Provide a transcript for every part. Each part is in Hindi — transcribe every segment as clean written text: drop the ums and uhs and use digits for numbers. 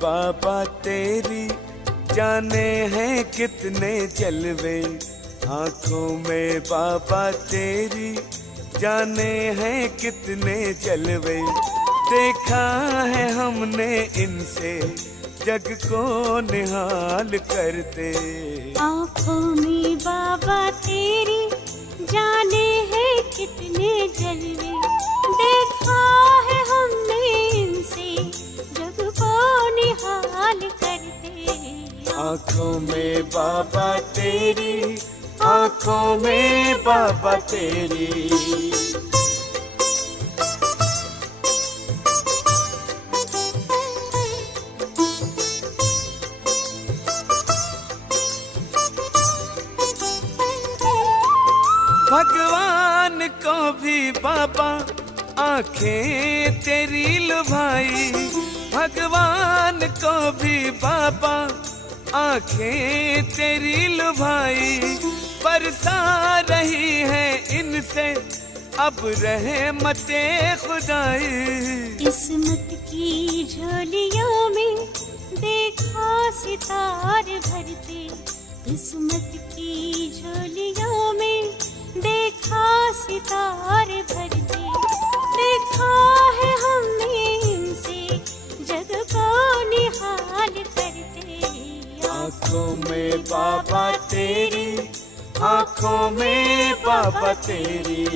बाबा तेरी जाने हैं कितने जलवे, आंखों में बाबा तेरी जाने हैं कितने जलवे। देखा है हमने इनसे जग को निहाल करते। आंखों में बाबा तेरी जाने हैं कितने जलवे, देखा है हमने इनसे जग को निहाल करते। आंखों में बाबा तेरी, आंखों में बाबा तेरी। भगवान को भी बाबा आंखें तेरी लुभाई, भगवान को भी बाबा आंखें तेरी लुभाई। बरसा रही है इनसे अब रहमते खुदाई। किस्मत की झोलियों में देखा सितारे भरते, किस्मत की झोलियों में देखा सितारे भरते। देखा है हमने इनसे जग को निहाल करते। आंखों में बाबा तेरी, आंखों में बाबा तेरी।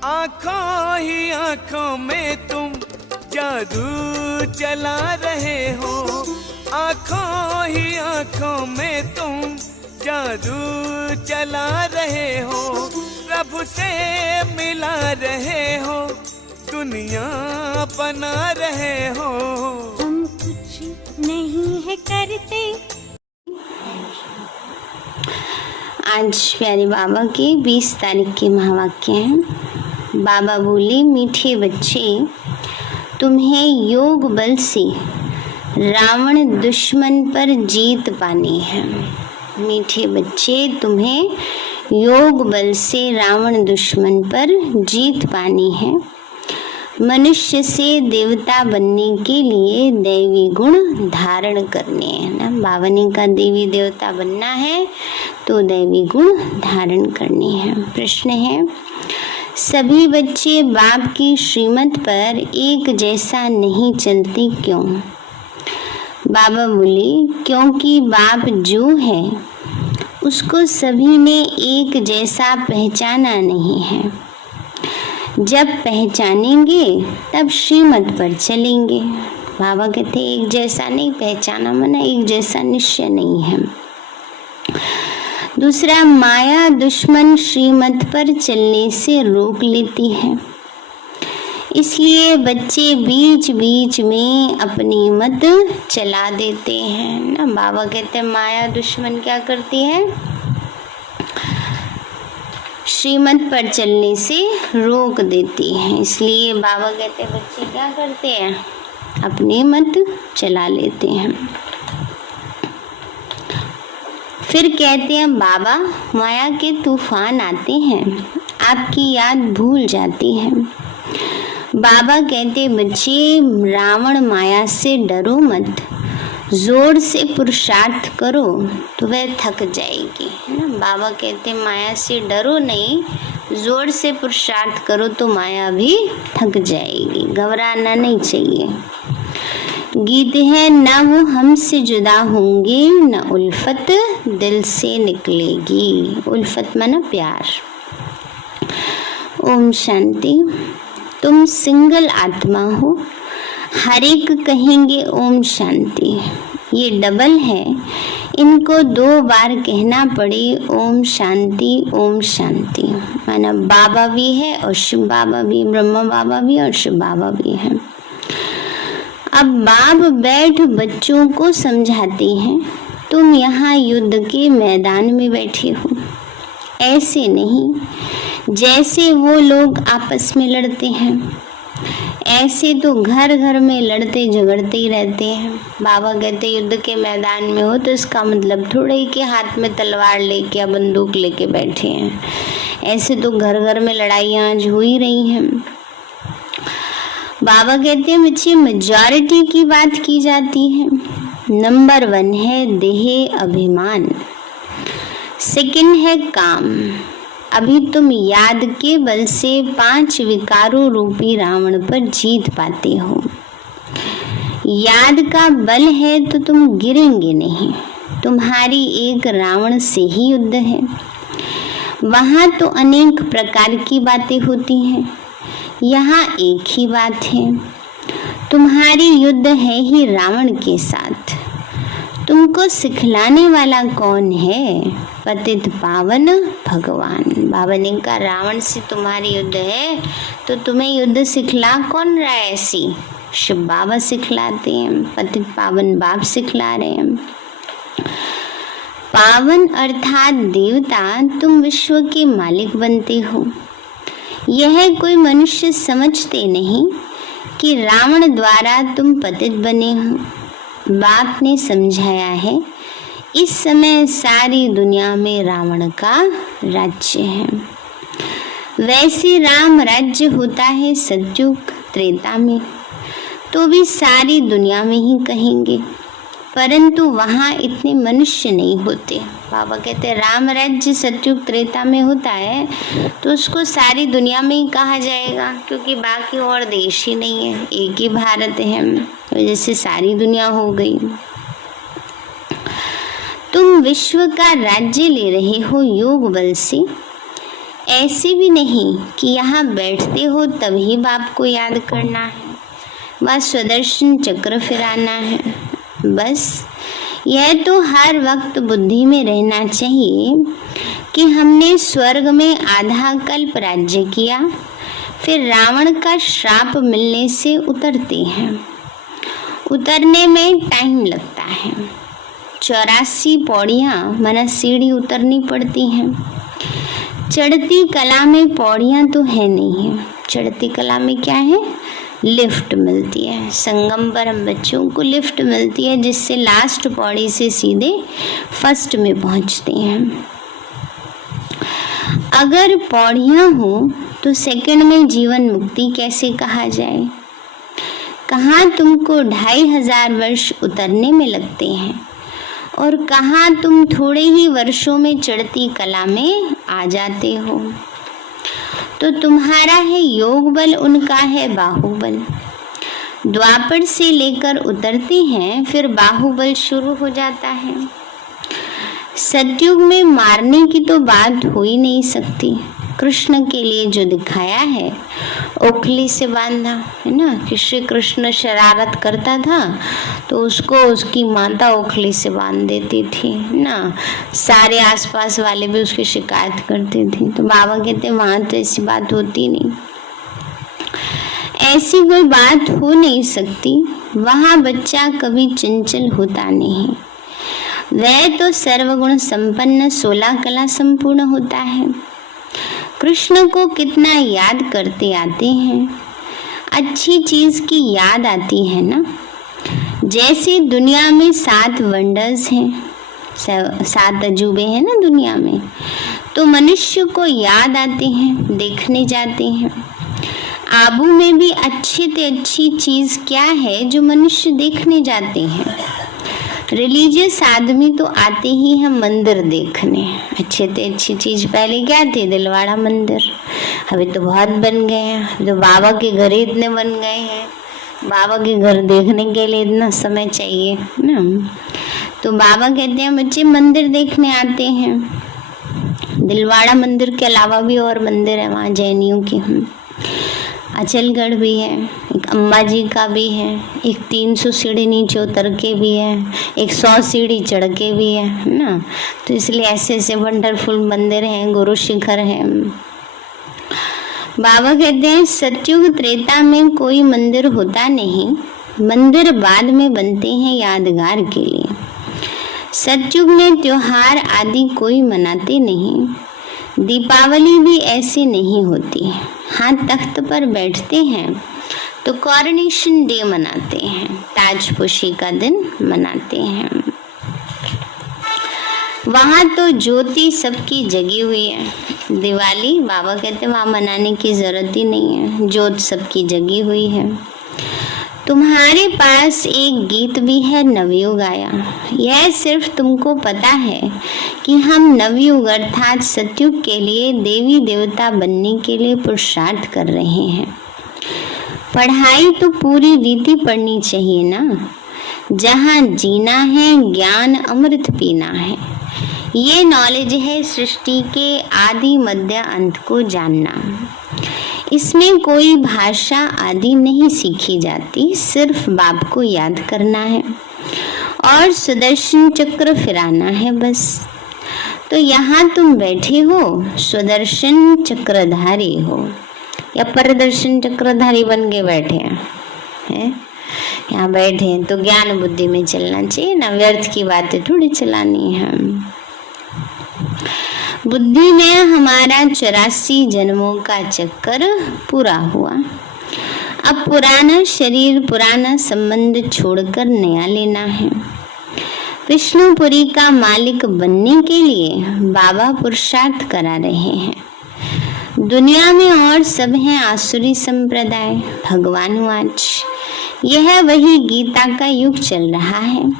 आंखों ही आंखों में तुम जादू चला रहे हो, आंखों ही आंखों में तुम जादू चला रहे हो। प्रभु से मिला रहे हो, दुनिया बना रहे हो। हम कुछ नहीं है करते। आज प्यारे बाबा के 20 तारीख के महावाक्य हैं। बाबा बोले, मीठे बच्चे, तुम्हें योग बल से रावण दुश्मन पर जीत पानी है। मीठे बच्चे, तुम्हें योग बल से रावण दुश्मन पर जीत पानी है। मनुष्य से देवता बनने के लिए दैवी गुण धारण करने हैं ना। बाबा ने कहा देवी देवता बनना है तो दैवी गुण धारण करने हैं। प्रश्न है, सभी बच्चे बाप की श्रीमत पर एक जैसा नहीं चलते क्यों? बाबा बोले, क्योंकि बाप जो है उसको सभी ने एक जैसा पहचाना नहीं है। जब पहचानेंगे तब श्रीमत पर चलेंगे। बाबा कहते एक जैसा नहीं पहचाना, माना एक जैसा निश्चय नहीं है। दूसरा, माया दुश्मन श्रीमत पर चलने से रोक लेती है, इसलिए बच्चे बीच बीच में अपनी मत चला देते हैं ना। बाबा कहते हैं माया दुश्मन क्या करती है? श्रीमत पर चलने से रोक देती है। इसलिए बाबा कहते हैं बच्चे क्या करते हैं? अपनी मत चला लेते हैं। फिर कहते हैं बाबा, माया के तूफान आते हैं, आपकी याद भूल जाती है। बाबा कहते बच्चे, रावण माया से डरो मत, जोर से पुरुषार्थ करो तो वह थक जाएगी, है ना। बाबा कहते माया से डरो नहीं, जोर से पुरुषार्थ करो तो माया भी थक जाएगी, घबराना नहीं चाहिए। गीत है, ना वो हमसे जुदा होंगे, न उल्फत दिल से निकलेगी। उल्फत माना प्यार। ओम शांति। तुम सिंगल आत्मा हो, हर एक कहेंगे ओम शांति। ये डबल है, इनको 2 बार कहना पड़े ओम शांति ओम शांति। माना बाबा भी है और शिव बाबा भी, ब्रह्मा बाबा भी और शिव बाबा भी है। अब बाप बैठ बच्चों को समझाते हैं, तुम यहाँ युद्ध के मैदान में बैठे हो, ऐसे नहीं जैसे वो लोग आपस में लड़ते हैं, ऐसे तो घर घर में लड़ते झगड़ते ही रहते हैं। बाबा कहते युद्ध के मैदान में हो तो इसका मतलब थोड़ा ही कि हाथ में तलवार लेके या बंदूक लेके बैठे हैं। ऐसे तो घर घर में लड़ाइयाँ आज हो ही रही हैं। बाबा कहते हैं बच्चे मेजॉरिटी की बात की जाती है। नंबर 1 है देह अभिमान, सेकंड है काम। अभी तुम याद के बल से 5 विकारों रूपी रावण पर जीत पाते हो। याद का बल है तो तुम गिरेंगे नहीं। तुम्हारी एक रावण से ही युद्ध है। वहाँ तो अनेक प्रकार की बातें होती हैं, यहाँ एक ही बात है। तुम्हारी युद्ध है ही रावण के साथ। तुमको सिखलाने वाला कौन है? पतित पावन भगवान। बाबा ने कहा रावण से तुम्हारी युद्ध है तो तुम्हें युद्ध सिखला कौन रहा है? ऐसी शिव बाबा सिखलाते हैं, पतित पावन बाप सिखला रहे हैं। पावन अर्थात देवता, तुम विश्व के मालिक बनते हो। यह कोई मनुष्य समझते नहीं कि रावण द्वारा तुम पतित बने हो। बाप ने समझाया है इस समय सारी दुनिया में रावण का राज्य है। वैसे राम राज्य होता है सतयुग त्रेता में, तो भी सारी दुनिया में ही कहेंगे, परंतु वहाँ इतने मनुष्य नहीं होते। बाबा कहते हैं राम राज्य सतयुग त्रेता में होता है तो उसको सारी दुनिया में ही कहा जाएगा, क्योंकि बाकी और देश ही नहीं है, एक ही भारत है, जैसे सारी दुनिया हो गई। तुम विश्व का राज्य ले रहे हो योग बल से। ऐसे भी नहीं कि यहाँ बैठते हो तभी बाप को याद करना है, वह स्वदर्शन चक्र फिराना है। बस यह तो हर वक्त बुद्धि में रहना चाहिए कि हमने स्वर्ग में आधा कल्प राज्य किया, फिर रावण का श्राप मिलने से उतरते हैं। उतरने में टाइम लगता है, 84 पौड़ियाँ माना सीढ़ी उतरनी पड़ती हैं। चढ़ती कला में पौड़ियाँ तो है नहीं है, चढ़ती कला में क्या है? लिफ्ट मिलती है। संगम पर हम बच्चों को लिफ्ट मिलती है, जिससे लास्ट पौड़ी से सीधे फर्स्ट में पहुंचते हैं। अगर पौड़ियाँ हो तो सेकंड में जीवन मुक्ति कैसे कहा जाए? कहाँ तुमको 2500 वर्ष उतरने में लगते हैं और कहाँ तुम थोड़े ही वर्षों में चढ़ती कला में आ जाते हो। तो तुम्हारा है योग बल, उनका है बाहुबल। द्वापर से लेकर उतरते हैं, फिर बाहुबल शुरू हो जाता है। सतयुग में मारने की तो बात हो ही नहीं सकती। कृष्ण के लिए जो दिखाया है, ओखली से बांधा है ना, कि श्री कृष्ण शरारत करता था तो उसको उसकी माता ओखली से बांध देती थी ना, सारे आसपास वाले भी उसकी शिकायत करते थे। तो बाबा कहते वहां तो ऐसी बात होती नहीं, ऐसी कोई बात हो नहीं सकती। वहां बच्चा कभी चंचल होता नहीं, वह तो सर्वगुण संपन्न 16 कला संपूर्ण होता है। कृष्ण को कितना याद करते आते हैं, अच्छी चीज की याद आती है ना। जैसे दुनिया में 7 वंडर्स हैं, 7 अजूबे हैं ना दुनिया में, तो मनुष्य को याद आते हैं, देखने जाते हैं। आबू में भी अच्छी से अच्छी चीज क्या है जो मनुष्य देखने जाते हैं? रिलीजियस आदमी तो आते ही हैं मंदिर देखने। अच्छे से अच्छी चीज पहले क्या थी? दिलवाड़ा मंदिर, अभी तो बहुत बन गए हैं, तो बाबा के घर ही इतने बन गए हैं। बाबा के घर देखने के लिए इतना समय चाहिए ना। तो बाबा कहते हैं बच्चे मंदिर देखने आते हैं। दिलवाड़ा मंदिर के अलावा भी और मंदिर है वहाँ जैनियों के, अचलगढ़ भी है, एक अम्बा जी का भी है, एक 300 सीढ़ी नीचे उतर के भी है, एक 100 सीढ़ी चढ़ के भी है ना। तो इसलिए ऐसे ऐसे वंडरफुल मंदिर हैं, गुरु शिखर है। बाबा कहते हैं सतयुग त्रेता में कोई मंदिर होता नहीं, मंदिर बाद में बनते हैं यादगार के लिए। सतयुग में त्योहार आदि कोई मनाते नहीं, दीपावली भी ऐसी नहीं होती। हाँ, तख्त पर बैठते हैं तो कॉरोनेशन डे मनाते हैं, ताजपोशी का दिन मनाते हैं। वहाँ तो ज्योति सबकी जगी हुई है। दिवाली बाबा कहते हैं वहाँ मनाने की जरूरत ही नहीं है, ज्योत सबकी जगी हुई है। तुम्हारे पास एक गीत भी है नवयुग आया। यह सिर्फ तुमको पता है कि हम नवयुग अर्थात सतयुग के लिए देवी देवता बनने के लिए पुरुषार्थ कर रहे हैं। पढ़ाई तो पूरी रीति पढ़नी चाहिए ना। जहाँ जीना है ज्ञान अमृत पीना है। ये नॉलेज है सृष्टि के आदि मध्य अंत को जानना। इसमें कोई भाषा आदि नहीं सीखी जाती, सिर्फ बाप को याद करना है और सुदर्शन चक्र फिराना है बस। तो यहाँ तुम बैठे हो, सुदर्शन चक्रधारी हो या परदर्शन चक्रधारी बन के बैठे हैं? यहाँ बैठे हैं तो ज्ञान बुद्धि में चलना चाहिए ना, व्यर्थ की बातें थोड़ी चलानी है। बुद्धि में हमारा 84 जन्मों का चक्कर पूरा हुआ। अब पुराना शरीर पुराना संबंध छोड़कर नया लेना है। विष्णुपुरी का मालिक बनने के लिए बाबा पुरुषार्थ करा रहे हैं। दुनिया में और सब हैं आसुरी संप्रदाय। भगवान वाच यह वही गीता का युग चल रहा है।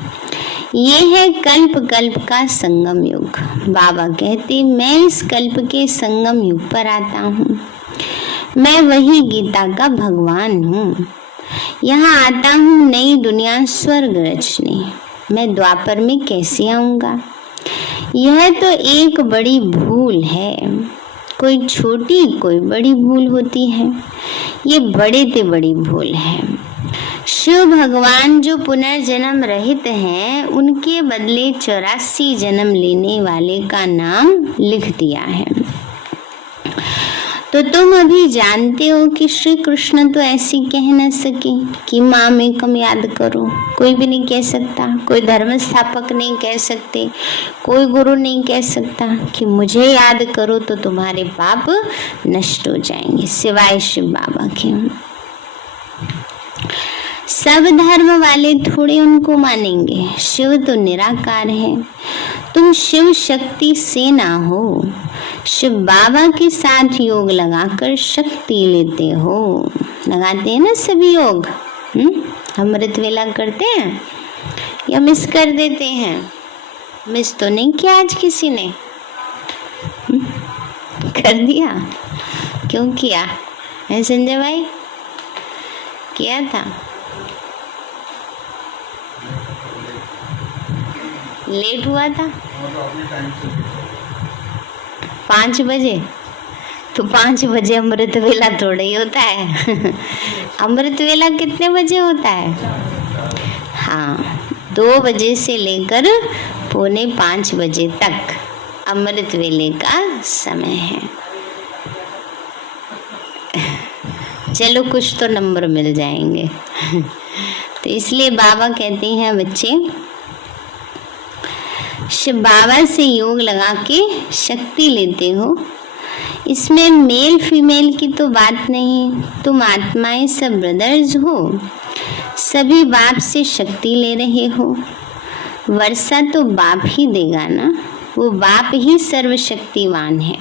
ये है कल्प कल्प का संगम युग। बाबा कहते मैं इस कल्प के संगम युग पर आता हूँ। मैं वही गीता का भगवान हूँ। यहाँ आता हूँ नई दुनिया स्वर्ग रचने। मैं द्वापर में कैसे आऊँगा? यह तो एक बड़ी भूल है। कोई छोटी कोई बड़ी भूल होती है, ये बड़े से बड़ी भूल है। शिव भगवान जो पुनर्जन्म रहित हैं, उनके बदले 84 जन्म लेने वाले का नाम लिख दिया है। तो तुम अभी जानते हो कि श्री कृष्ण तो ऐसी कह न सके कि माँ में कम याद करो। कोई भी नहीं कह सकता, कोई धर्म स्थापक नहीं कह सकते, कोई गुरु नहीं कह सकता कि मुझे याद करो तो तुम्हारे पाप नष्ट हो जाएंगे, सिवाय शिव बाबा के। सब धर्म वाले थोड़े उनको मानेंगे। शिव तो निराकार है। तुम शिव शक्ति से ना हो, शिव बाबा के साथ योग लगाकर शक्ति लेते हो। लगाते हैं ना सभी योग। अमृत वेला करते हैं या मिस कर देते हैं? मिस तो नहीं किया आज किसी ने? कर दिया? क्यों किया है संजय भाई? किया था? लेट हुआ था 5 बजे। तो 5 बजे अमृत वेला थोड़ा ही होता है। अमृत वेला कितने बजे होता है? हाँ, 2 बजे से लेकर 4:45 बजे तक अमृत वेले का समय है। चलो कुछ तो नंबर मिल जाएंगे। तो इसलिए बाबा कहते हैं बच्चे, शिव बाबा से योग लगा के शक्ति लेते हो। इसमें मेल फीमेल की तो बात नहीं। तुम आत्माएं सब ब्रदर्स हो, सभी बाप से शक्ति ले रहे हो। वर्षा तो बाप ही देगा ना, वो बाप ही सर्वशक्तिवान है।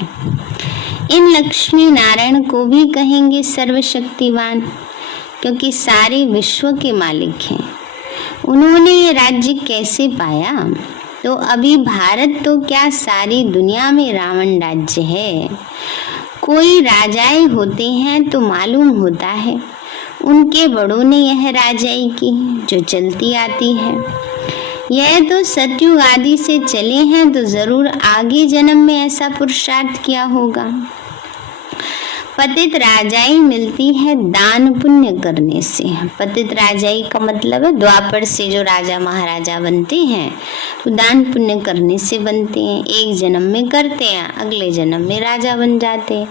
इन लक्ष्मी नारायण को भी कहेंगे सर्वशक्तिवान, क्योंकि सारे विश्व के मालिक हैं। उन्होंने ये राज्य कैसे पाया? तो अभी भारत तो क्या सारी दुनिया में रावण राज्य है। कोई राजाएं होते हैं तो मालूम होता है उनके बड़ों ने यह राजाई की जो चलती आती है। यह तो सतयुग आदि से चले हैं, तो जरूर आगे जन्म में ऐसा पुरुषार्थ किया होगा। पतित राजाई मिलती है दान पुण्य करने से। पतित राजाई का मतलब है द्वापर से जो राजा महाराजा बनते हैं, तो दान पुण्य करने से बनते हैं। एक जन्म में करते हैं, अगले जन्म में राजा बन जाते हैं।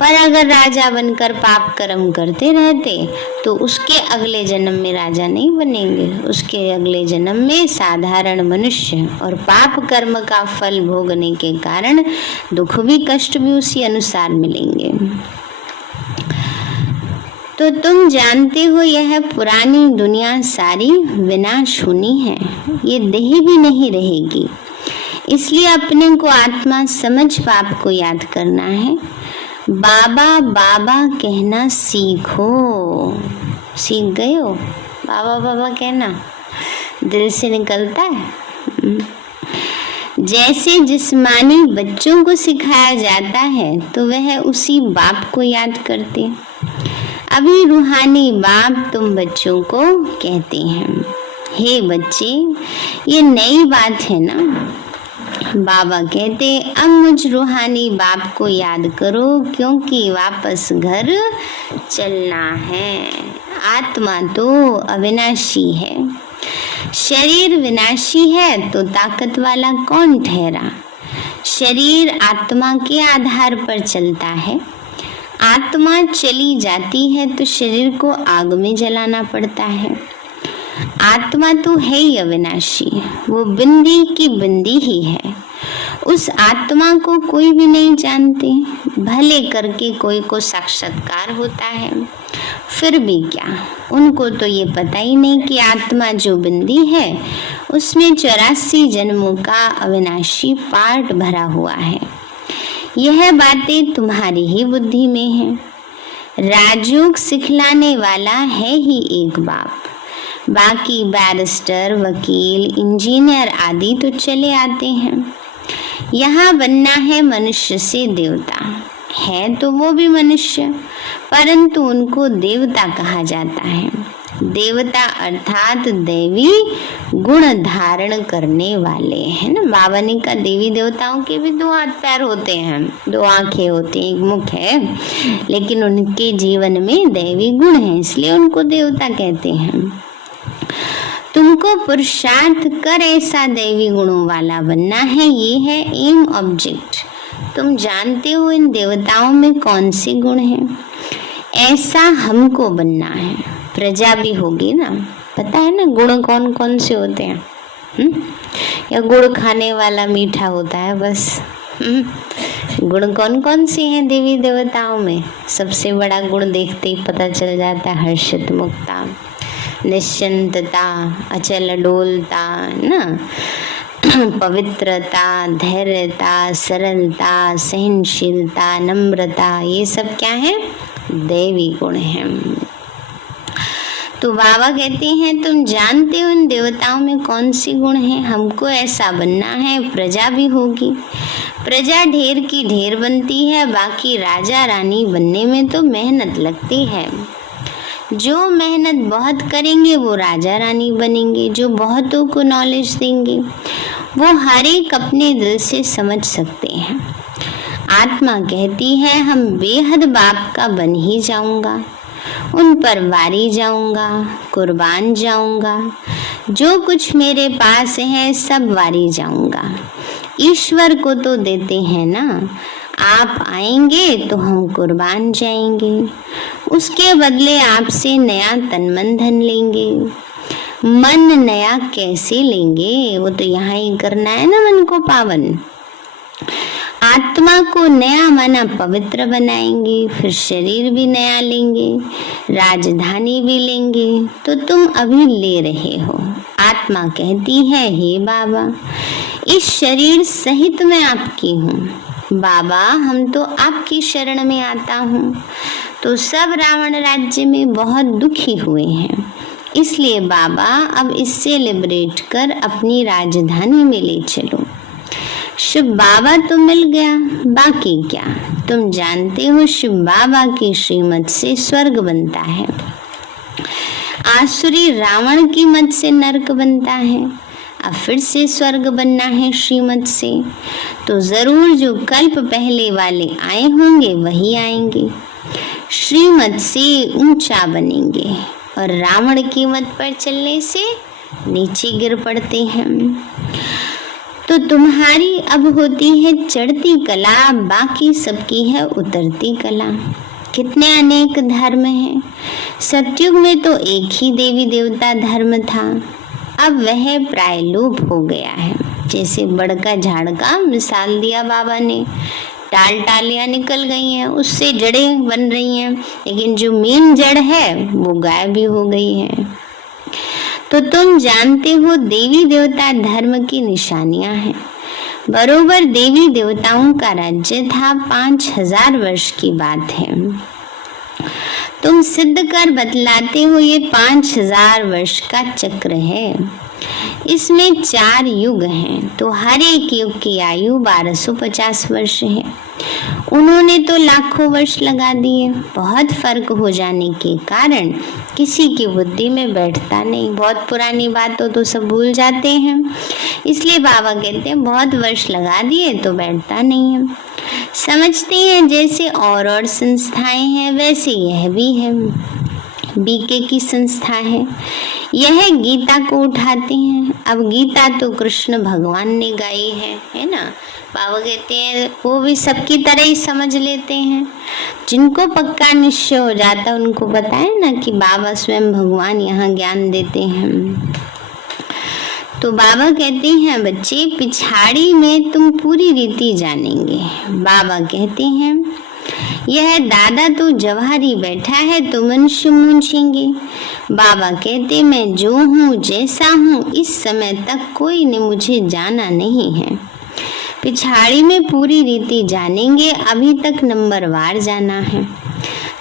पर अगर राजा बनकर पाप कर्म करते रहते तो उसके अगले जन्म में राजा नहीं बनेंगे, उसके अगले जन्म में साधारण मनुष्य, और पाप कर्म का फल भोगने के कारण दुख भी कष्ट भी उसी अनुसार मिलेंगे। तो तुम जानते हो यह पुरानी दुनिया सारी विनाश होनी है, ये देह भी नहीं रहेगी। इसलिए अपने को आत्मा समझ बाप को याद करना है। बाबा बाबा कहना सीखो। सीख गए हो? बाबा बाबा कहना दिल से निकलता है। जैसे जिस्मानी बच्चों को सिखाया जाता है तो वह उसी बाप को याद करते। अभी रूहानी बाप तुम बच्चों को कहते हैं, हे बच्चे, ये नई बात है ना। बाबा कहते अब मुझ रूहानी बाप को याद करो, क्योंकि वापस घर चलना है। आत्मा तो अविनाशी है, शरीर विनाशी है, तो ताकत वाला कौन ठहरा? शरीर आत्मा के आधार पर चलता है। आत्मा चली जाती है तो शरीर को आग में जलाना पड़ता है। आत्मा तो है ही अविनाशी, वो बिंदी की बिंदी ही है। उस आत्मा को कोई भी नहीं जानते। भले करके कोई को साक्षात्कार होता है, फिर भी क्या, उनको तो ये पता ही नहीं कि आत्मा जो बिंदी है उसमें 84 जन्मों का अविनाशी पार्ट भरा हुआ है। यह बातें तुम्हारी ही बुद्धि में है। राजयोग सिखलाने वाला है ही एक बाप, बाकी बैरिस्टर, वकील, इंजीनियर आदि तो चले आते हैं। यहाँ बनना है मनुष्य से देवता, है तो वो भी मनुष्य, परंतु उनको देवता कहा जाता है। देवता अर्थात देवी गुण धारण करने वाले, है ना। बाबा ने कहा देवी देवताओं के भी 2 हाथ पैर होते हैं, 2 आंखें होती हैं, 1 मुख है, लेकिन उनके जीवन में देवी गुण है, इसलिए उनको देवता कहते हैं। तुमको पुरुषार्थ कर ऐसा दैवी गुणों वाला बनना है, ये है एम ऑब्जेक्ट। तुम जानते हो इन देवताओं में कौन से गुण हैं, ऐसा हमको बनना है। प्रजा भी होगी ना, पता है ना गुण कौन कौन से होते हैं? या गुड़ खाने वाला मीठा होता है बस? गुण कौन कौन से हैं देवी देवताओं में? सबसे बड़ा गुण देखते ही पता चल जाता है, हर्षित मुक्ता, निश्चिंतता, अचल अडोलता ना, पवित्रता, धैर्यता, सरलता, सहनशीलता, नम्रता, ये सब क्या है? दैवी गुण हैं। तो बाबा कहते हैं तुम जानते हो इन देवताओं में कौन से गुण हैं, हमको ऐसा बनना है। प्रजा भी होगी, प्रजा ढेर की ढेर बनती है, बाकी राजा रानी बनने में तो मेहनत लगती है। जो मेहनत बहुत करेंगे वो राजा रानी बनेंगे, जो बहुतों को नॉलेज देंगे वो हर एक अपने दिल से समझ सकते हैं। आत्मा कहती है हम बेहद बाप का बन ही जाऊंगा, उन पर वारी जाऊंगा, कुर्बान जाऊंगा, जो कुछ मेरे पास है सब वारी जाऊंगा। ईश्वर को तो देते हैं ना, आप आएंगे तो हम कुर्बान जाएंगे, उसके बदले आपसे नया तन मन धन लेंगे। मन नया कैसे लेंगे, वो तो यहाँ ही करना है ना मन को पावन। आत्मा को नया माना पवित्र बनाएंगे, फिर शरीर भी नया लेंगे, राजधानी भी लेंगे। तो तुम अभी ले रहे हो। आत्मा कहती है हे बाबा, इस शरीर सहित मैं आपकी हूँ। बाबा हम तो आपकी शरण में आता हूँ। तो सब रावण राज्य में बहुत दुखी हुए हैं, इसलिए बाबा अब इससे लिबरेट कर अपनी राजधानी में ले चलो। शिव बाबा तो मिल गया, बाकी क्या? तुम जानते हो शिव बाबा की श्रीमत से स्वर्ग बनता है, आसुरी रावण की मत से नरक बनता है। अब फिर से स्वर्ग बनना है श्रीमत से, तो जरूर जो कल्प पहले वाले आए होंगे वही आएंगे, श्रीमत से ऊंचा बनेंगे, और रावण की मत पर चलने से नीचे गिर पड़ते हैं। तो तुम्हारी अब होती है चढ़ती कला, बाकी सबकी है उतरती कला। कितने अनेक धर्म हैं। सतयुग में तो एक ही देवी देवता धर्म था, अब वह प्राय लोप हो गया है। जैसे बड़ का झाड़ का मिसाल दिया बाबा ने, टालियां निकल गई हैं, उससे जड़ें बन रही हैं, लेकिन जो मेन जड़ है वो गायब भी हो गई है। तो तुम जानते हो देवी देवता धर्म की निशानियां हैं। बरोबर देवी देवताओं का राज्य था, 5000 वर्ष की बात है। तुम सिद्ध कर बतलाते हो ये 5000 वर्ष का चक्र है। इसमें 4 युग हैं, तो हर एक युग की आयु 1250 वर्ष है। उन्होंने तो लाखों वर्ष लगा दिए। बहुत फर्क हो जाने के कारण किसी की बुद्धि में बैठता नहीं। बहुत पुरानी बातों तो सब भूल जाते हैं, इसलिए बाबा कहते हैं बहुत वर्ष लगा दिए तो बैठता नहीं है। समझते हैं जैसे और संस्थाएं हैं वैसे यह भी है। बीके की संस्था है, यह गीता को उठाते हैं। अब गीता तो कृष्ण भगवान ने गाई है ना। बाबा कहते हैं वो भी सबकी तरह ही समझ लेते हैं। जिनको पक्का निश्चय हो जाता है उनको पता है ना कि बाबा स्वयं भगवान यहाँ ज्ञान देते हैं। तो बाबा कहते हैं बच्चे पिछाड़ी में तुम पूरी रीति जानेंगे। बाबा कहते हैं यह दादा तो जवाहरी बैठा है तो मनुष्य मूंझेंगे। बाबा कहते मैं जो हूँ जैसा हूँ, इस समय तक कोई ने मुझे जाना नहीं है। पिछाड़ी में पूरी रीति जानेंगे, अभी तक नंबरवार जाना है।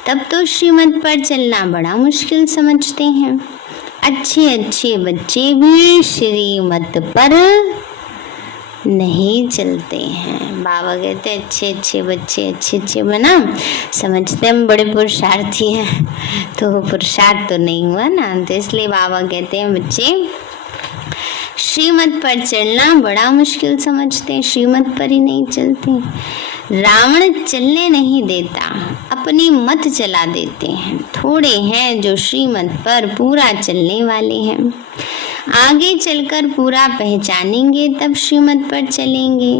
तब तो श्रीमत पर चलना बड़ा मुश्किल समझते हैं। अच्छे अच्छे बच्चे भी श्रीमत पर नहीं चलते हैं। बाबा कहते अच्छे अच्छे बच्चे अच्छे बना समझते हम बड़े पुरुषार्थी हैं, तो पुरुषार्थ तो नहीं हुआ ना। तो इसलिए बाबा कहते हैं बच्चे श्रीमत पर चलना बड़ा मुश्किल समझते हैं, श्रीमत पर ही नहीं चलते। रावण चलने नहीं देता, अपनी मत चला देते हैं। थोड़े हैं जो श्रीमत पर पूरा चलने वाले हैं। आगे चलकर पूरा पहचानेंगे तब श्रीमत पर चलेंगे।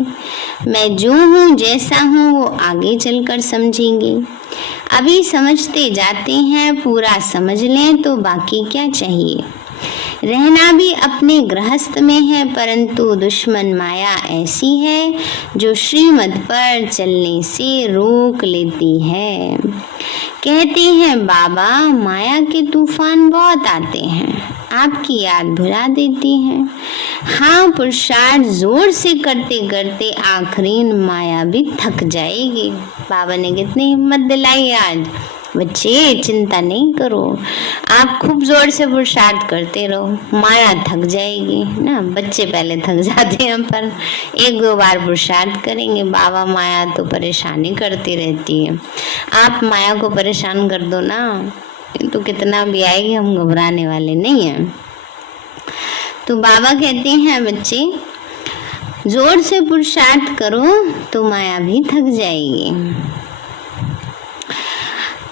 मैं जो हूँ जैसा हूँ वो आगे चलकर समझेंगे। अभी समझते जाते हैं, पूरा समझ लें तो बाकी क्या चाहिए। रहना भी अपने गृहस्थ में है, परंतु दुश्मन माया ऐसी है जो श्रीमत पर चलने से रोक लेती है। कहते हैं बाबा माया के तूफान बहुत आते हैं, आपकी याद भुला देती है। हाँ, पुरुषार्थ जोर से करते करते आखिरी माया भी थक जाएगी। बाबा ने कितनी हिम्मत दिलाई आज। बच्चे चिंता नहीं करो, आप खूब जोर से पुरुषार्थ करते रहो, माया थक जाएगी ना। बच्चे पहले थक जाते हैं, पर 1-2 बार पुरुषार्थ करेंगे। बाबा माया तो परेशानी करती रहती है, आप माया को परेशान कर दो ना, तो कितना भी आएगी हम घबराने वाले नहीं हैं। तो बाबा कहते हैं बच्चे जोर से पुरुषार्थ करो तो माया भी थक जाएगी।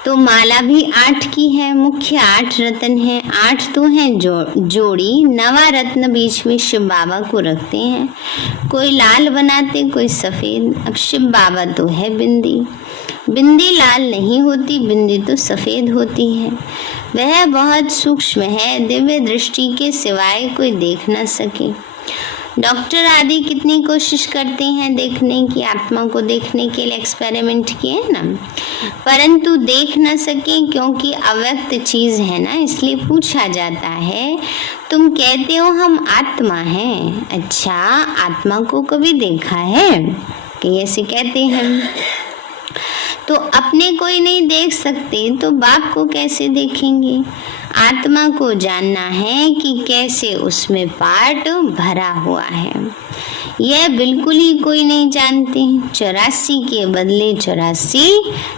तो माला भी 8 की है, मुख्य 8 रत्न है। 8 तो हैं जोड़ी, 9वां रत्न बीच में शिव बाबा को रखते हैं। कोई लाल बनाते कोई सफेद। अब शिव बाबा तो है बिंदी, बिंदी लाल नहीं होती, बिंदी तो सफेद होती है। वह बहुत सूक्ष्म है, दिव्य दृष्टि के सिवाय कोई देख न सके। डॉक्टर आदि कितनी कोशिश करते हैं देखने की, आत्मा को देखने के लिए एक्सपेरिमेंट किए ना, परंतु देख न सके क्योंकि अव्यक्त चीज है ना। इसलिए पूछा जाता है तुम कहते हो हम आत्मा हैं, अच्छा आत्मा को कभी देखा है? कि ऐसे कहते हैं। तो अपने कोई नहीं देख सकते तो बाप को कैसे देखेंगे? आत्मा को जानना है कि कैसे उसमें पार्ट भरा हुआ है, यह बिल्कुल ही कोई नहीं जानते। 84 के बदले 84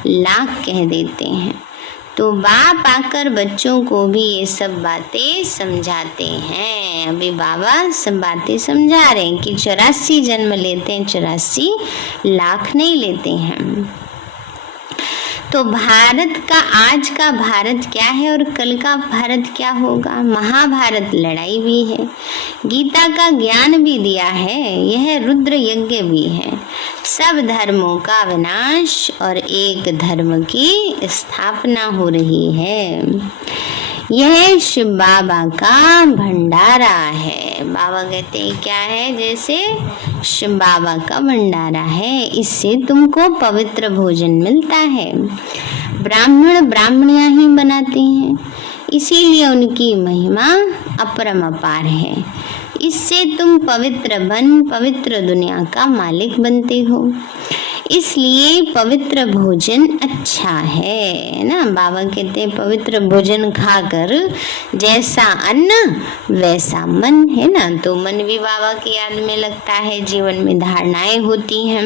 लाख कह देते हैं। तो बाप आकर बच्चों को भी ये सब बातें समझाते हैं। अभी बाबा सब बातें समझा रहे हैं कि 84 जन्म लेते हैं, 84 लाख नहीं लेते हैं। तो भारत का आज का भारत क्या है और कल का भारत क्या होगा? महाभारत लड़ाई भी है, गीता का ज्ञान भी दिया है, यह रुद्र यज्ञ भी है। सब धर्मों का विनाश और एक धर्म की स्थापना हो रही है। यह शिव बाबा का भंडारा है। बाबा कहते हैं क्या है? जैसे शिव बाबा का भंडारा है, इससे तुमको पवित्र भोजन मिलता है। ब्राह्मण ब्राह्मणियां ही बनाते हैं, इसीलिए उनकी महिमा अपरम अपार है। इससे तुम पवित्र बन पवित्र दुनिया का मालिक बनते हो, इसलिए पवित्र भोजन अच्छा है ना। बाबा कहते हैं पवित्र भोजन खाकर जैसा अन्न वैसा मन, है ना। तो मन भी बाबा की याद में लगता है, जीवन में धारणाएं होती हैं।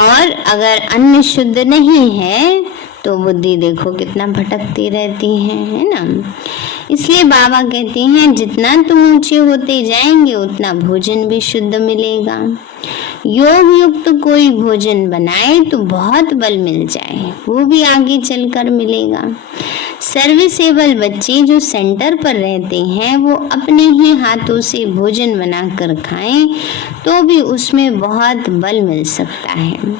और अगर अन्न शुद्ध नहीं है तो बुद्धि देखो कितना भटकती रहती है ना। इसलिए बाबा कहते हैं जितना तुम ऊंचे होते जाएंगे उतना भोजन भी शुद्ध मिलेगा। योग युक्त कोई भोजन बनाए तो बहुत बल मिल जाए, वो भी आगे चलकर मिलेगा। सर्विसेबल बच्चे जो सेंटर पर रहते हैं वो अपने ही हाथों से भोजन बनाकर खाएं तो भी उसमें बहुत बल मिल सकता है।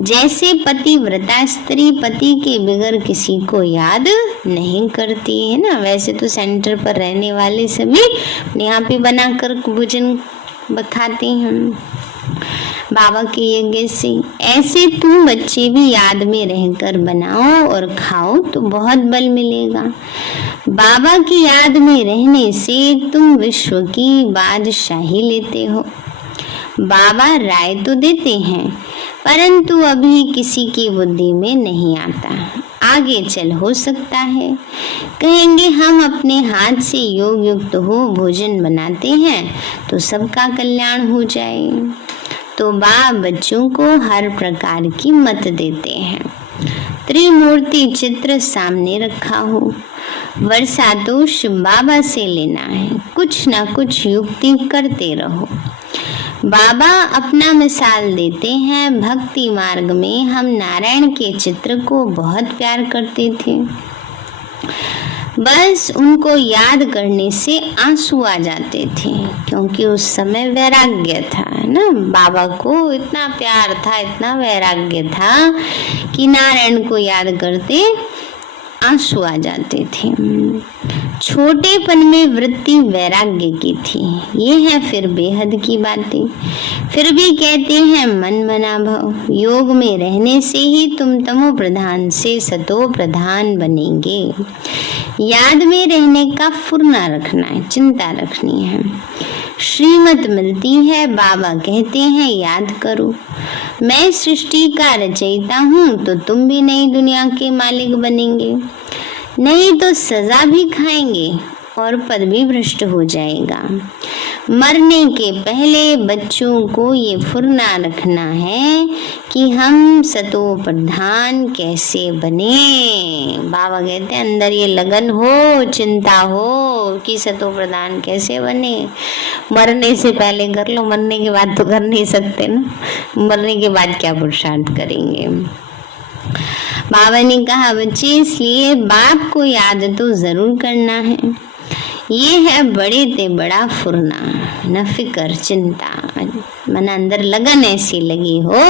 जैसे पतिव्रता स्त्री पति के बगैर किसी को याद नहीं करती है ना, वैसे तो सेंटर पर रहने वाले सभी यहाँ पे बनाकर भोजन खाते हैं बाबा के यज्ञ से। ऐसे तुम बच्चे भी याद में रहकर बनाओ और खाओ तो बहुत बल मिलेगा। बाबा की याद में रहने से तुम विश्व की बादशाही लेते हो। बाबा राय तो देते हैं परंतु अभी किसी की बुद्धि में नहीं आता, आगे चल हो सकता है। कहेंगे हम अपने हाथ से योग युक्त हो भोजन बनाते हैं तो सबका कल्याण हो जाए। तो बाप बच्चों को हर प्रकार की मत देते हैं। त्रिमूर्ति चित्र सामने रखा हो, वर्षा तो शिव बाबा से लेना है, कुछ ना कुछ युक्ति करते रहो। बाबा अपना मिसाल देते हैं। भक्ति मार्ग में हम नारायण के चित्र को बहुत प्यार करते थे, बस उनको याद करने से आंसू आ जाते थे, क्योंकि उस समय वैराग्य था ना। बाबा को इतना प्यार था, इतना वैराग्य था कि नारायण को याद करते आंसू आ जाते थे। छोटेपन में वृत्ति वैराग्य की थी, ये है फिर बेहद की बातें। फिर भी कहते हैं मन मना भव, योग में रहने से ही तुम तमो प्रधान से सतो प्रधान बनेंगे। याद में रहने का फुरना रखना है, चिंता रखनी है। श्रीमत मिलती है, बाबा कहते हैं याद करो, मैं सृष्टि का रचयिता हूँ तो तुम भी नई दुनिया के मालिक बनेंगे, नहीं तो सजा भी खाएंगे और पद भी भ्रष्ट हो जाएगा। मरने के पहले बच्चों को ये फुरना रखना है कि हम सतो प्रधान कैसे बने। बाबा कहते हैं अंदर ये लगन हो, चिंता हो कि सतो प्रधान कैसे बने। मरने से पहले कर लो, मरने के बाद तो कर नहीं सकते ना, मरने के बाद क्या पुरुषार्थ करेंगे। बाबा ने कहा बच्चे इसलिए बाप को याद तो जरूर करना है, ये है बड़े ते बड़ा फुरना, न फिकर चिंता। मन अंदर लगन ऐसी लगी हो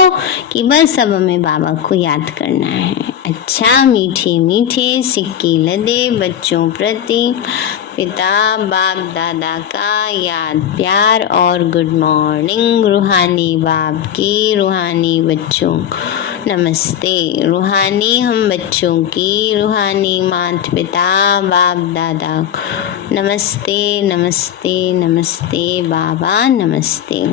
कि बस अब हमें बाबा को याद करना है। अच्छा मीठे मीठे सिक्के लदे बच्चों प्रति पिता बाप दादा का याद प्यार और गुड मॉर्निंग। रूहानी बाप की रूहानी बच्चों नमस्ते। रूहानी हम बच्चों की रूहानी माता पिता बाप दादा नमस्ते नमस्ते नमस्ते बाबा नमस्ते।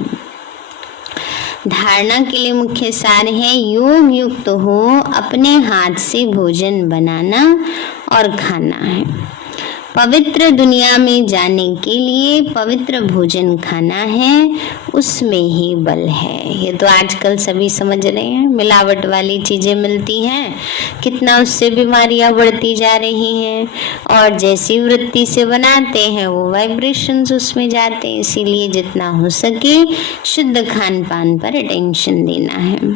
धारणा के लिए मुख्य सार है योग युक्त हो अपने हाथ से भोजन बनाना और खाना है। पवित्र दुनिया में जाने के लिए पवित्र भोजन खाना है, उसमें ही बल है। ये तो आजकल सभी समझ रहे हैं, मिलावट वाली चीजें मिलती हैं, कितना उससे बीमारियां बढ़ती जा रही हैं, और जैसी वृत्ति से बनाते हैं वो वाइब्रेशंस उसमें जाते हैं। इसीलिए जितना हो सके शुद्ध खान पान पर अटेंशन देना है।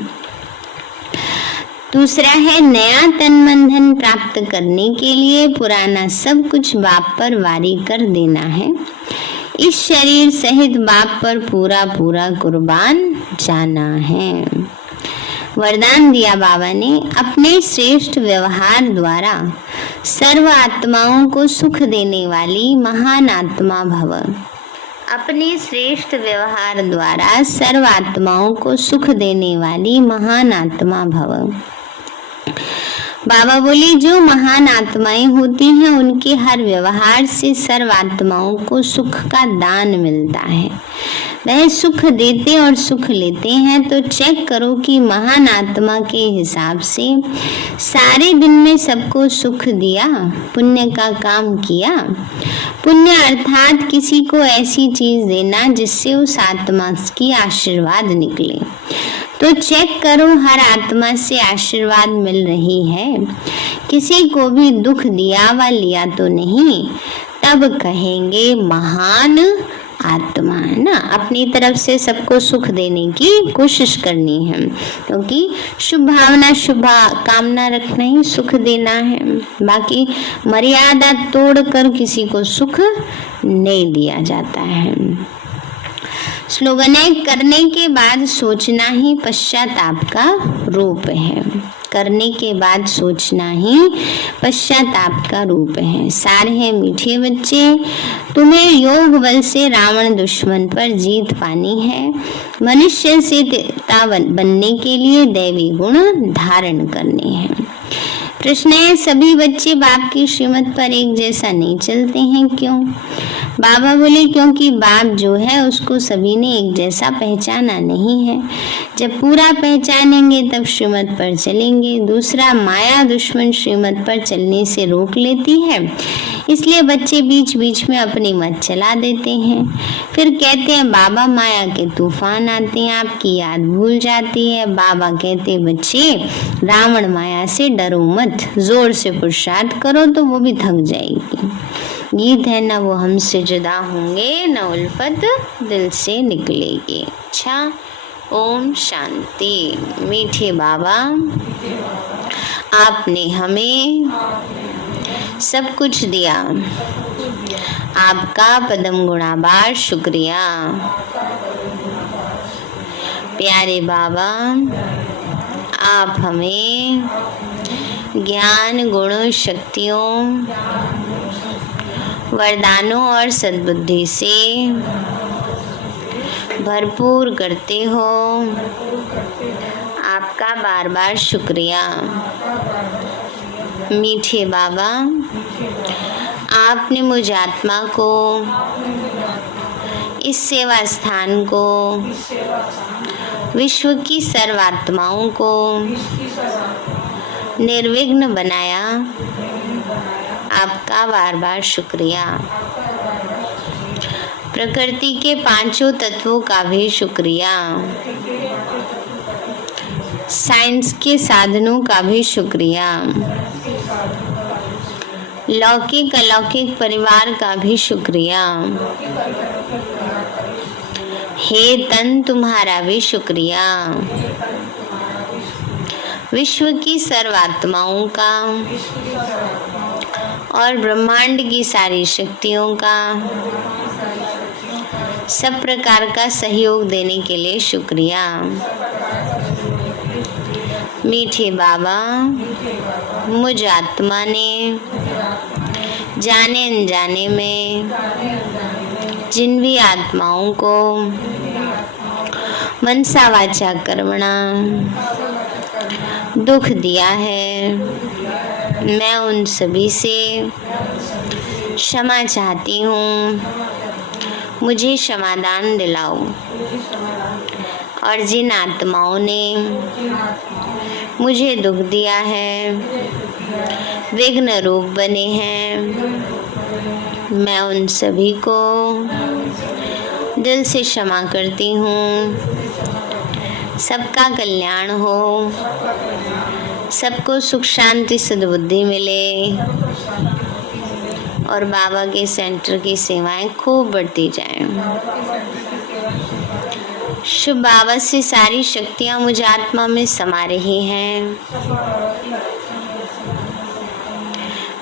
दूसरा है नया तन मन धन प्राप्त करने के लिए पुराना सब कुछ बाप पर वारी कर देना है। इस शरीर सहित बाप पर पूरा पूरा कुर्बान जाना है। वरदान दिया बाबा ने, अपने श्रेष्ठ व्यवहार द्वारा सर्व आत्माओं को सुख देने वाली महान आत्मा भव। अपने श्रेष्ठ व्यवहार द्वारा सर्व आत्माओं को सुख देने वाली महान आत्मा भव। बाबा बोले, जो महान आत्माएं होती हैं उनके हर व्यवहार से सर्व आत्माओं को सुख का दान मिलता है। वह सुख देते और सुख लेते हैं। तो चेक करो कि महान आत्मा के हिसाब से सारे दिन में सबको सुख दिया, पुण्य का काम किया। पुण्य अर्थात किसी को ऐसी चीज देना जिससे उस आत्मा की आशीर्वाद निकले। तो चेक करो हर आत्मा से आशीर्वाद मिल रही है, किसी को भी दुख दिया व लिया तो नहीं, तब कहेंगे महान आत्मा है ना। अपनी तरफ से सबको सुख देने की कोशिश करनी है, क्योंकि शुभ भावना शुभ कामना रखना ही सुख देना है। बाकी मर्यादा तोड़कर किसी को सुख नहीं दिया जाता है। स्लोगन है, करने के बाद सोचना ही पश्चाताप का रूप है। करने के बाद सोचना ही पश्चाताप का रूप है। सार है मीठे बच्चे, तुम्हें योग बल से रावण दुश्मन पर जीत पानी है। मनुष्य से देवता बनने के लिए दैवी गुण धारण करने हैं। प्रश्न है, सभी बच्चे बाप की श्रीमत पर एक जैसा नहीं चलते हैं, क्यों? बाबा बोले, क्योंकि बाप जो है उसको सभी ने एक जैसा पहचाना नहीं है। जब पूरा पहचानेंगे तब श्रीमत पर चलेंगे। दूसरा, माया दुश्मन श्रीमत पर चलने से रोक लेती है, इसलिए बच्चे बीच बीच में अपनी मत चला देते हैं। फिर कहते हैं बाबा माया के तूफान आते हैं, आपकी याद भूल जाती है। बाबा कहते, बच्चे रावण माया से डरो मत, जोर से पुरुषार्थ करो तो वो भी थक जाएगी। गीत है, न वो हमसे जुदा होंगे, न उल्फत दिल से निकलेगी। अच्छा, ओम शांति। मीठे बाबा, आपने हमें सब कुछ दिया, आपका पदम गुणाबार शुक्रिया। प्यारे बाबा, आप हमें ज्ञान गुण शक्तियों वरदानों और सद्बुद्धि से भरपूर करते हो, आपका बार बार शुक्रिया। मीठे बाबा, आपने मुझ आत्मा को, इस सेवा स्थान को, विश्व की सर्वात्माओं को निर्विघ्न बनाया, आपका बार बार शुक्रिया। प्रकृति के पांचों तत्वों का भी शुक्रिया, साइंस के साधनों का भी शुक्रिया, लौकिक अलौकिक परिवार का भी शुक्रिया। हे तन, तुम्हारा भी शुक्रिया। विश्व की सर्वात्माओं का और ब्रह्मांड की सारी शक्तियों का सब प्रकार का सहयोग देने के लिए शुक्रिया। मीठे बाबा, मुझ आत्मा ने जाने अनजाने में जिन भी आत्माओं को मनसा वाचा कर्मणा दुख दिया है, मैं उन सभी से क्षमा चाहती हूँ। मुझे क्षमादान दिलाओ। और जिन आत्माओं ने मुझे दुख दिया है, विघ्न रूप बने हैं, मैं उन सभी को दिल से क्षमा करती हूँ। सबका कल्याण हो, सबको सुख शांति सद्बुद्धि मिले और बाबा के सेंटर की सेवाएं खूब बढ़ती जाएं। शुभ बाबा से सारी शक्तियां मुझ आत्मा में समा रही हैं,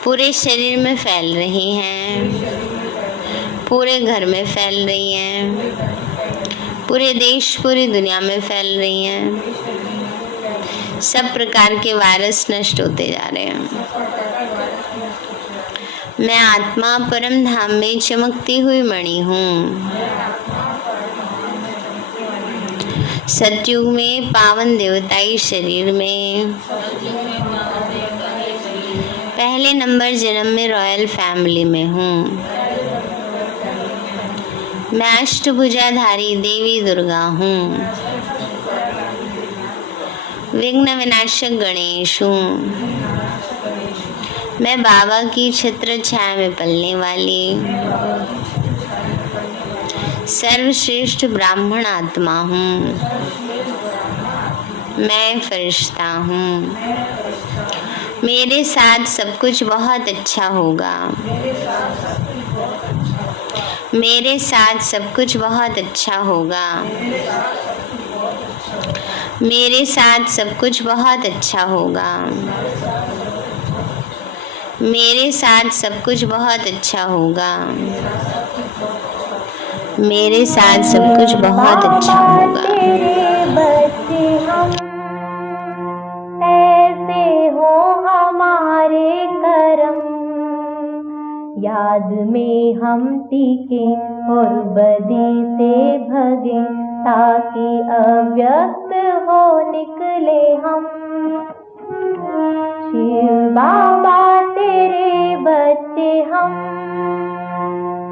पूरे शरीर में फैल रही हैं, पूरे घर में फैल रही हैं, पूरे देश पूरी दुनिया में फैल रही हैं। सब प्रकार के वायरस नष्ट होते जा रहे हैं। मैं आत्मा परम धाम में चमकती हुई मणि हूँ। सतयुग में पावन देवताई शरीर में पहले नंबर जन्म में रॉयल फैमिली में हूँ। मैं अष्टभुजाधारी देवी दुर्गा हूँ। विघ्न विनाशक गणेश हूँ। मैं बाबा की छत्र छाया में पलने वाली सर्वश्रेष्ठ ब्राह्मण आत्मा हूँ। मैं फरिश्ता हूँ। मेरे साथ सब कुछ बहुत अच्छा होगा। मेरे साथ सब कुछ बहुत अच्छा होगा। मेरे साथ सब कुछ बहुत अच्छा होगा। मेरे साथ सब कुछ बहुत अच्छा होगा। मेरे साथ सब कुछ बहुत अच्छा होगा। तेरे बच्चे हम ऐसे हो हमारे करम, याद में हम टीके और बदी से भगे, ताकि अव्यक्त हो निकले हम। शिव बाबा तेरे बच्चे हम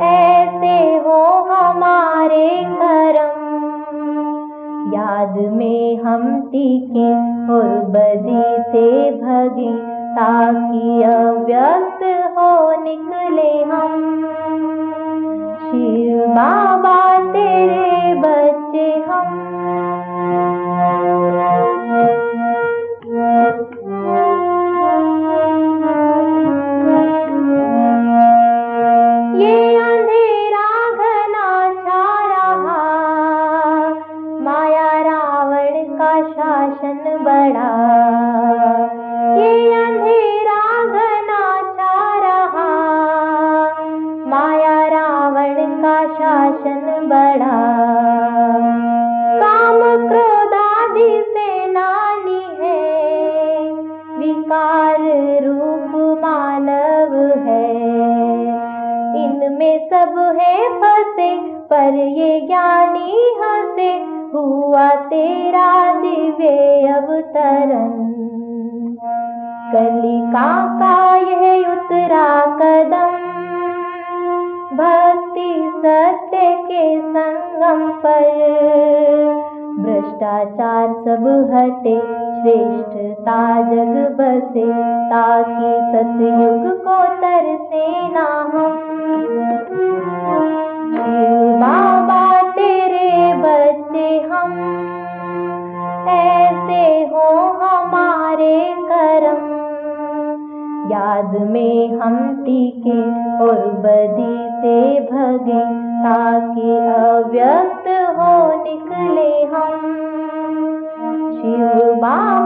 ऐसे हो हमारे करम, याद में हम टीके और बदी से भगे, ताकि अव्यक्त हो निकले हम। शिव बाबा तेरे बच्चे हम। ये अंधेरा घना छा रहा, माया रावण का शासन बड़ा। ये अंधेरा घना छा रहा, माया रावण का शासन बड़ा। काम क्रोध आदि सेनानी है, विकार रूप मानव है। इनमें सब है फंसे, पर ये ज्ञानी हंसे, हुआ तेरा दिव्य अवतरण। कलिका का यह उतरा कदम, भक्ति सत्य के संगम पर। भ्रष्टाचार सब हटे, श्रेष्ठता जग बसे, ताकि सतयुग को तरसे ना हम। शिव बाबा तेरे बच्चे हम ऐसे हो हमारे करम, याद में हम टीके और बदी से भगे, ताकि अव्यक्त हो निकले हम। शिव बाबा